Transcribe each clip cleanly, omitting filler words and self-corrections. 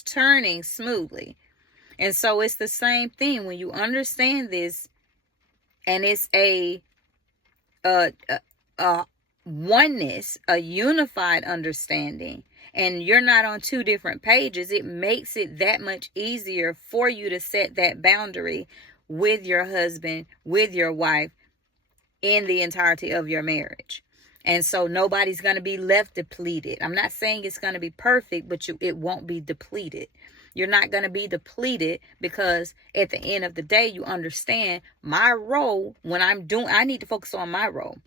turning smoothly. And so it's the same thing when you understand this, and it's a oneness, a unified understanding, and you're not on two different pages. It makes it that much easier for you to set that boundary with your husband, with your wife, in the entirety of your marriage. And so nobody's going to be left depleted. I'm not saying it's going to be perfect, but it won't be depleted. You're not going to be depleted, because at the end of the day, you understand my role. When I need to focus on my role.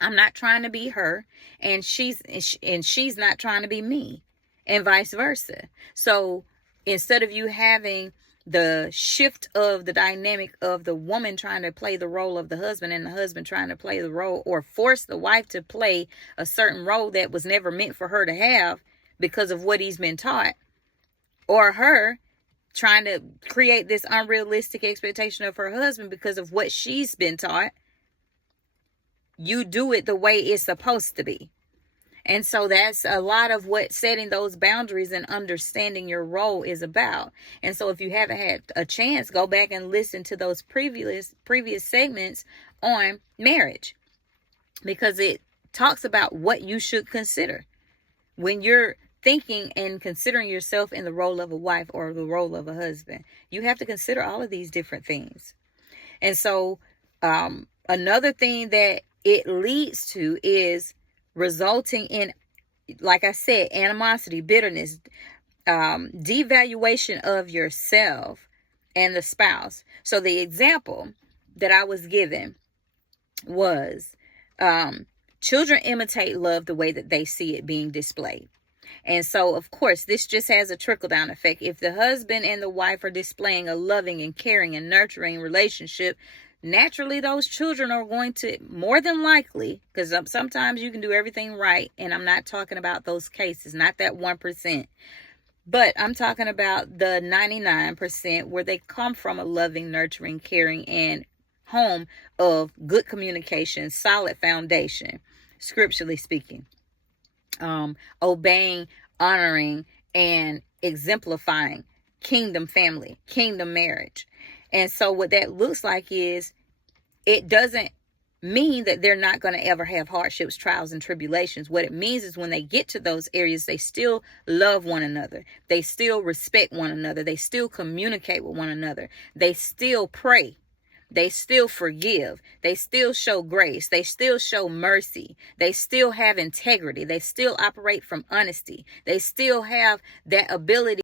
I'm not trying to be her, and she's not trying to be me, and vice versa. So instead of you having the shift of the dynamic of the woman trying to play the role of the husband, and the husband trying to play the role, or force the wife to play a certain role that was never meant for her to have because of what he's been taught, or her trying to create this unrealistic expectation of her husband because of what she's been taught, you do it the way it's supposed to be. And so that's a lot of what setting those boundaries and understanding your role is about. And so if you haven't had a chance, go back and listen to those previous segments on marriage, because it talks about what you should consider when you're thinking and considering yourself in the role of a wife or the role of a husband. You have to consider all of these different things. And so another thing that it leads to is resulting in, like I said, animosity, bitterness, devaluation of yourself and the spouse. So the example that I was given was children imitate love the way that they see it being displayed. And so, of course, this just has a trickle-down effect. If the husband and the wife are displaying a loving and caring and nurturing relationship, naturally those children are going to, more than likely, because sometimes you can do everything right, and I'm not talking about those cases, not that 1%, but I'm talking about the 99% where they come from a loving, nurturing, caring, and home of good communication, solid foundation, scripturally speaking, obeying, honoring, and exemplifying kingdom family, kingdom marriage. And so what that looks like is, it doesn't mean that they're not going to ever have hardships, trials, and tribulations. What it means is when they get to those areas, they still love one another. They still respect one another. They still communicate with one another. They still pray. They still forgive. They still show grace. They still show mercy. They still have integrity. They still operate from honesty. They still have that ability